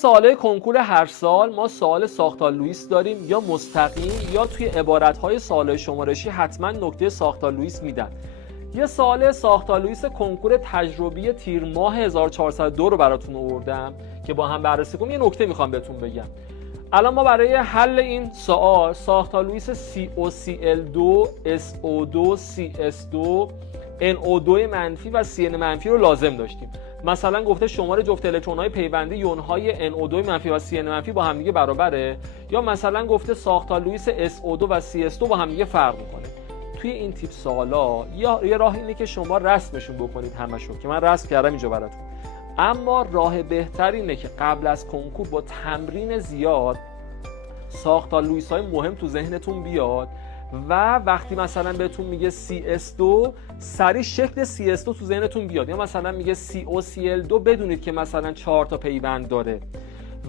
سوالای کنکور هر سال ما سوال ساختار لوئیس داریم، یا مستقیم یا توی عبارت‌های سوالای شمارشی حتما نکته ساختار لوئیس میدن. یه سوال ساختار لوئیس کنکور تجربی تیر ماه 1402 رو براتون آوردم که با هم بررسی کنیم. یه نکته میخوام بهتون بگم. الان ما برای حل این سوال ساختار لوئیس COCl2 SO2 CS2 NO2 منفی و CN منفی رو لازم داشتیم. مثلا گفته شمار جفت الکترون‌های پیوندی یون‌های NO2 منفی و CN منفی با هم دیگه برابره، یا مثلا گفته ساختار لوئیس SO2 و CS2 با هم دیگه فرق می‌کنه. توی این تیپ سوالا یه راه اینه که شما رسمشون بکنید همشون، که من رسم کردم اینجا براتون. اما راه بهتر اینه که قبل از کنکور با تمرین زیاد ساختار لوئیس های مهم تو ذهنتون بیاد و وقتی مثلا بهتون میگه CS2 سریع شکل CS2 تو ذهنتون بیاد، یا مثلا میگه COCl2 بدونید که مثلا 4 تا پیوند داره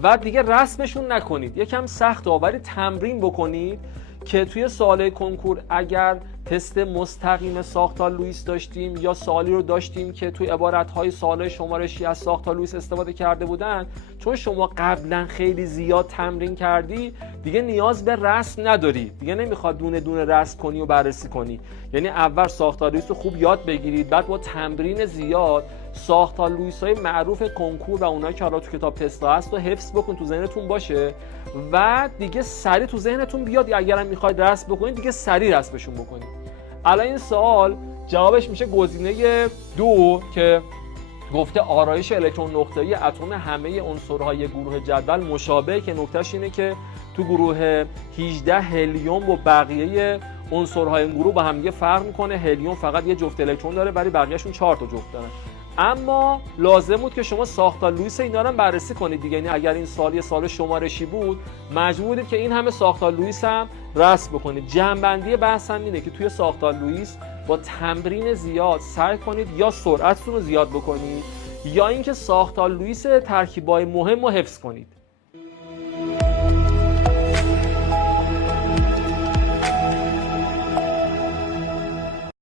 و دیگه رسمشون نکنید. یکم سخت آوری تمرین بکنید که توی سوال کنکور اگر تست مستقیم ساختار لوئیس داشتیم یا سوالی رو داشتیم که توی عبارت‌های سوال‌های شمارشی از ساختار لوئیس استفاده کرده بودن، چون شما قبلا خیلی زیاد تمرین کردی دیگه نیاز به رسم نداری، دیگه نمیخواد دونه دونه رسم کنی و بررسی کنی. یعنی اول ساختار لوئیس رو خوب یاد بگیرید، بعد با تمرین زیاد ساختار لوئیس‌های معروف کنکور و اونایی که حالا تو کتاب تستا هست رو حفظ بکن، تو ذهنتون باشه و دیگه سریع تو ذهنتون بیاد. اگرم میخواید رسم بکنید دیگه سریع رسمشون بکنید. الان این سوال جوابش میشه گزینه 2 که گفته آرایش الکترون نقطه‌ای اتم همه عنصرهای گروه جدول مشابه، که نکتهش اینه که تو گروه 18 هلیوم و بقیه عنصرهای این گروه با هم دیگه فرق میکنه. هلیوم فقط یه جفت الکترون داره ولی بقیه‌شون 4 تا جفت دارن. اما لازم بود که شما ساختار لوئیس اینا رو بررسی کنید دیگه. یعنی اگر این سال یه سال شمارشی بود مجبور بودید که این همه ساختار لوئیس هم رسم بکنید. جمع‌بندی بحثم اینه که توی ساختار لوئیس با تمرین زیاد سعی کنید یا سرعتتون رو زیاد بکنید یا اینکه ساختار لوئیس ترکیبای مهم رو حفظ کنید.